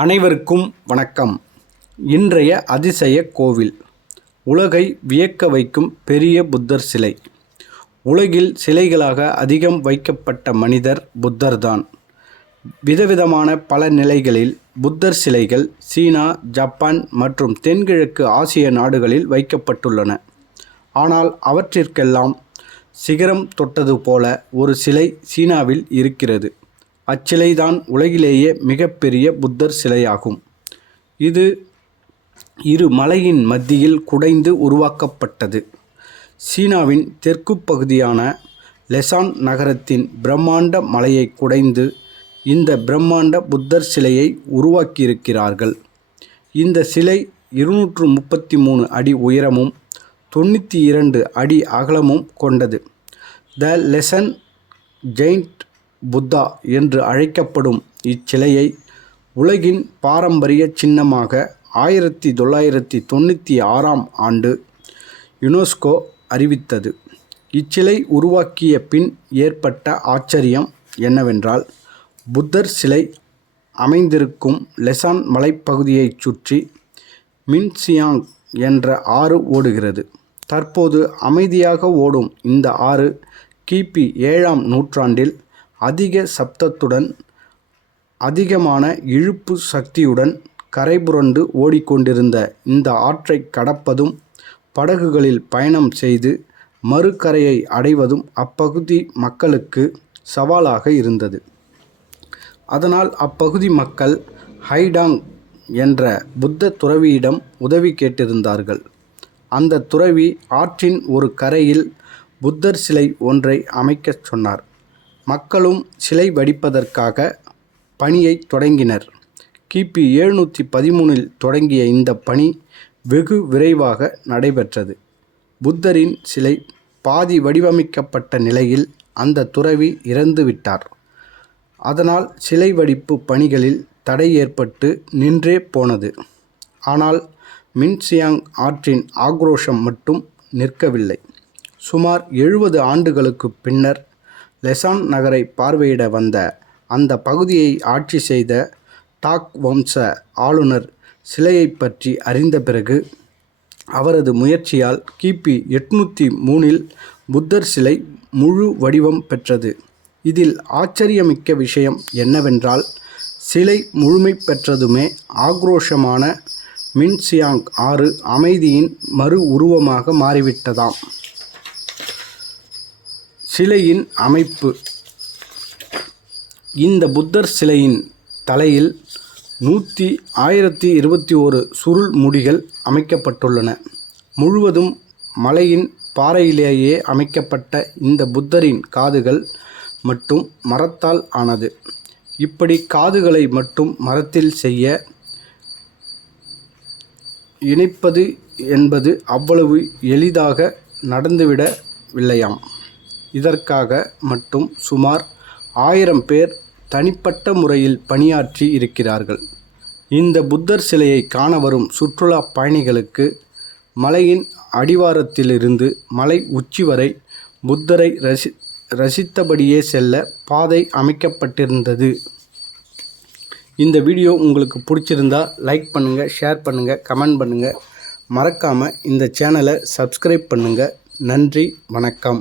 அனைவருக்கும் வணக்கம். இன்றைய அதிசய கோவில். உலகை வியக்க வைக்கும் பெரிய புத்தர் சிலை. உலகில் சிலைகளாக அதிகம் வைக்கப்பட்ட மனிதர் புத்தர்தான். விதவிதமான பல நிலைகளில் புத்தர் சிலைகள் சீனா ஜப்பான் மற்றும் தென்கிழக்கு ஆசிய நாடுகளில் வைக்கப்பட்டுள்ளன. ஆனால் அவற்றிற்கெல்லாம் சிகரம் தொட்டது போல ஒரு சிலை சீனாவில் இருக்கிறது. அச்சிலைதான் உலகிலேயே மிகப்பெரிய புத்தர் சிலையாகும். இது இரு மலையின் மத்தியில் குடைந்து உருவாக்கப்பட்டது. சீனாவின் தெற்கு பகுதியான லெசான் நகரத்தின் பிரம்மாண்ட மலையை குடைந்து இந்த பிரம்மாண்ட புத்தர் சிலையை உருவாக்கியிருக்கிறார்கள். இந்த சிலை இருநூற்று முப்பத்தி மூணு அடி உயரமும் தொண்ணூற்றி இரண்டு அடி அகலமும் கொண்டது. த லெசன் ஜெயின்ட் புத்தா என்று அழைக்கப்படும் இச்சிலையை உலகின் பாரம்பரிய சின்னமாக ஆயிரத்தி தொள்ளாயிரத்தி தொண்ணூற்றி ஆறாம் ஆண்டு யுனெஸ்கோ அறிவித்தது. இச்சிலை உருவாக்கிய பின் ஏற்பட்ட ஆச்சரியம் என்னவென்றால் புத்தர் சிலை அமைந்திருக்கும் லெசான் மலைப்பகுதியைச் சுற்றி மின்சியாங் என்ற ஆறு ஓடுகிறது. தற்போது அமைதியாக ஓடும் இந்த ஆறு கிபி ஏழாம் நூற்றாண்டில் அதிக சப்தத்துடன் அதிகமான இழுப்பு சக்தியுடன் கரைபுரண்டு ஓடிக்கொண்டிருந்த இந்த ஆற்றை கடப்பதும் படகுகளில் பயணம் செய்து மறுகரையை அடைவதும் அப்பகுதி மக்களுக்கு சவாலாக இருந்தது. அதனால் அப்பகுதி மக்கள் ஹைடாங் என்ற புத்த துறவியிடம் உதவி கேட்டிருந்தார்கள். அந்த துறவி ஆற்றின் ஒரு கரையில் புத்தர் சிலை ஒன்றை அமைக்கச் சொன்னார். மக்களும் சிலை வடிப்பதற்காக பணியை தொடங்கினர். கிபி எழுநூற்றி பதிமூனில் தொடங்கிய இந்த பணி வெகு விரைவாக நடைபெற்றது. புத்தரின் சிலை பாதி வடிவமைக்கப்பட்ட நிலையில் அந்த துறவி இறந்துவிட்டார் அதனால் சிலை வடிப்பு பணிகளில் தடை ஏற்பட்டு நின்றே போனது. ஆனால் மின்சியாங் ஆற்றின் ஆக்ரோஷம் மட்டும் நிற்கவில்லை. சுமார் எழுபது ஆண்டுகளுக்கு பின்னர் லெசான் நகரை பார்வையிட வந்த அந்த பகுதியை ஆட்சி செய்த டாக் வம்ச ஆளுநர் சிலையை பற்றி அறிந்த பிறகு அவரது முயற்சியால் கிபி எட்நூற்றி மூணில் புத்தர் சிலை முழு வடிவம் பெற்றது. இதில் ஆச்சரியமிக்க விஷயம் என்னவென்றால் சிலை முழுமை பெற்றதுமே ஆக்ரோஷமான மின்சியாங் ஆறு அமைதியின் மறு உருவமாக மாறிவிட்டதாம். சிலையின் அமைப்பு. இந்த புத்தர் சிலையின் தலையில் நூற்றி ஆயிரத்தி இருபத்தி ஓரு சுருள் முடிகள் அமைக்கப்பட்டுள்ளன. முழுவதும் மலையின் பாறையிலேயே அமைக்கப்பட்ட இந்த புத்தரின் காதுகள் மட்டும் மரத்தால் ஆனது. இப்படி காதுகளை மட்டும் மரத்தில் செய்ய இணைப்பது என்பது அவ்வளவு எளிதாக நடந்துவிடவில்லையாம். இதற்காக மட்டும் சுமார் ஆயிரம் பேர் தனிப்பட்ட முறையில் பணியாற்றி இருக்கிறார்கள். இந்த புத்தர் சிலையை காண வரும் சுற்றுலா பயணிகளுக்கு மலையின் அடிவாரத்திலிருந்து மலை உச்சி வரை புத்தரை ரசி ரசித்தபடியே செல்ல பாதை அமைக்கப்பட்டிருந்தது. இந்த வீடியோ உங்களுக்கு பிடிச்சிருந்தா லைக் பண்ணுங்கள் ஷேர் பண்ணுங்கள் கமெண்ட் பண்ணுங்கள் மறக்காமல் இந்த சேனலை சப்ஸ்கிரைப் பண்ணுங்கள் நன்றி வணக்கம்.